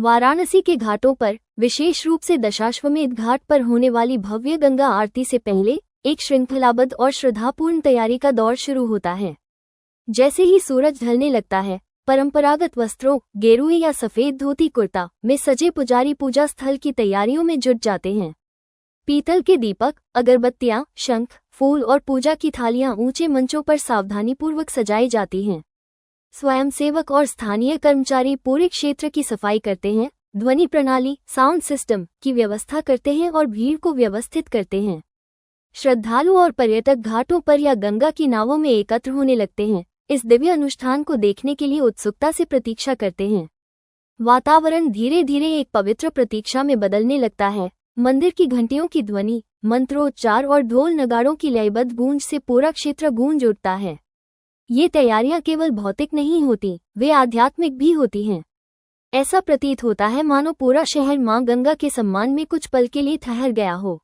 वाराणसी के घाटों पर, विशेष रूप से दशाश्वमेध घाट पर होने वाली भव्य गंगा आरती से पहले एक श्रृंखलाबद्ध और श्रद्धापूर्ण तैयारी का दौर शुरू होता है। जैसे ही सूरज ढलने लगता है, परंपरागत वस्त्रों, गेरुए या सफेद धोती कुर्ता में सजे पुजारी पूजा स्थल की तैयारियों में जुट जाते हैं। पीतल के दीपक, अगरबत्तियां, शंख, फूल और पूजा की थालियां ऊंचे मंचों पर सावधानीपूर्वक सजाई जाती हैं। स्वयंसेवक और स्थानीय कर्मचारी पूरे क्षेत्र की सफाई करते हैं, ध्वनि प्रणाली, साउंड सिस्टम की व्यवस्था करते हैं और भीड़ को व्यवस्थित करते हैं। श्रद्धालु और पर्यटक घाटों पर या गंगा की नावों में एकत्र होने लगते हैं, इस दिव्य अनुष्ठान को देखने के लिए उत्सुकता से प्रतीक्षा करते हैं। वातावरण धीरे धीरे एक पवित्र प्रतीक्षा में बदलने लगता है। मंदिर की घंटियों की ध्वनि, मंत्रोच्चार और ढोल नगाड़ों की लयबद्ध गूंज से पूरा क्षेत्र गूंज उठता है। ये तैयारियां केवल भौतिक नहीं होती, वे आध्यात्मिक भी होती हैं। ऐसा प्रतीत होता है मानो पूरा शहर मां गंगा के सम्मान में कुछ पल के लिए ठहर गया हो।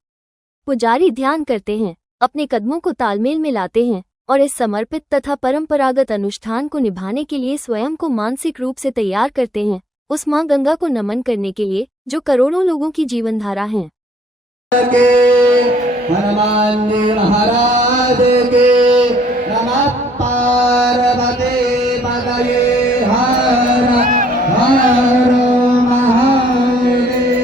पुजारी ध्यान करते हैं, अपने कदमों को तालमेल में लाते हैं और इस समर्पित तथा परंपरागत अनुष्ठान को निभाने के लिए स्वयं को मानसिक रूप से तैयार करते हैं, उस मां गंगा को नमन करने के लिए जो करोड़ों लोगों की जीवनधारा है। हनुमान जी महाराज के नमः पार्वती पतये हर हर महादेव।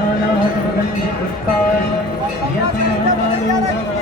ज्ञानात्मगंधे पुष्पाणि यस्मात्